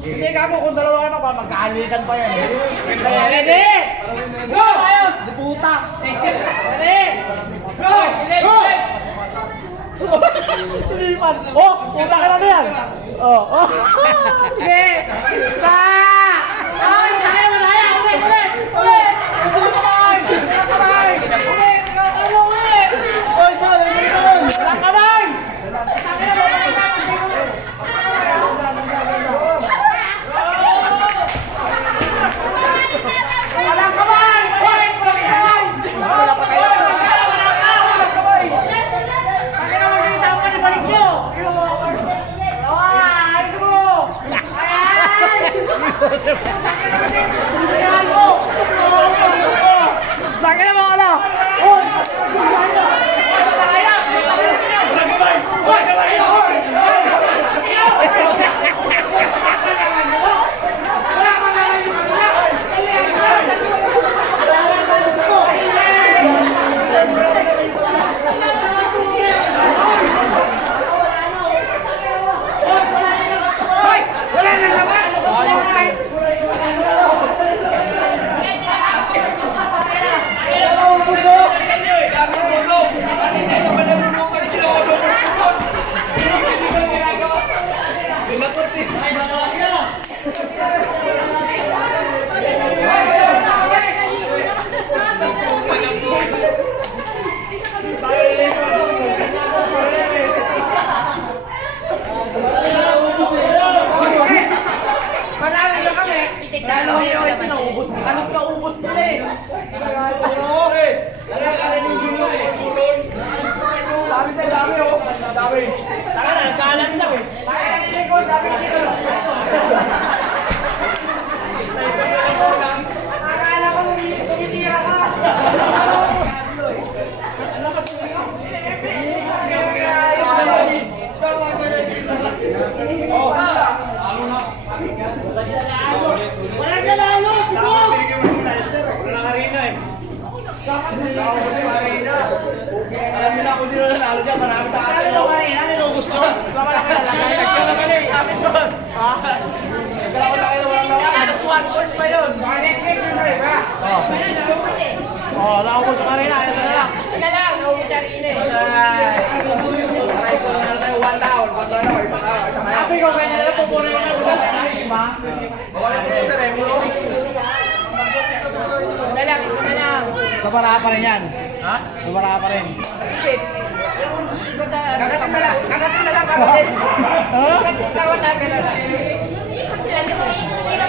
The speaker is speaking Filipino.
Hindi ka mo kung dalawa ano pa, magkaalikan pa yan eh. Ready? Go! Ayos! Di puta! Ready? Go! Go! Tulipan! Oh! Puta ka na yan! Oh! Oh! Sige! Isa! Ay! Tayo! Tayo! Ulit! Ulit! Ulit! Ulit! Kamay! Kamay! Ulit! Ano ulit? Oy! Walang kamay! Walang kamay! Wala pa kayo! Walang kamay! Bakit naman kayo tama balik nyo? Ayos mo! Ayan! Ayan mo! Bakit naman wala? Uy! Kaya! Walang kamay! Walang kamay! Naubos nila eh. Nakakala nyo din yung pagkulon. Dami na dami oh. Dami. Taka na, nagkalan lang eh. Taka na nila ko, sabi nila. Nakakala ko tumitira ka. Ano ka sumigaw? Oh, ano na? Walang galalo, siguro! Wala na Karina eh. Naubos si Karina. Alam mo na kung sino nanalo dyan, marami sa atin. Ano Karina? Ninuubos ko? Sama na kayo nalagay. Nagkala ka na eh. Amin boss. Ha? Nagkala ko sa kayo walang nawa. Alas 1 point pa yun. Baka next week yun rin ba? Oo. Naubos eh. Oo, naubos si Karina. Ito na lang. Ito na lang, naubos si Karina eh. Try ko na tayo 1 down. 1 down. Sabi ko kanya na lang pupunin ko na. Wala na ayos ba? Wala na ito sa Remo. Ito na lang, ito na lang. Sabara pa rin yan. Ha? Sabara pa rin. Kagatin na lang. Kagatin na lang. Kagatin. Kagatin na lang. Ikot sila. Ikot sila.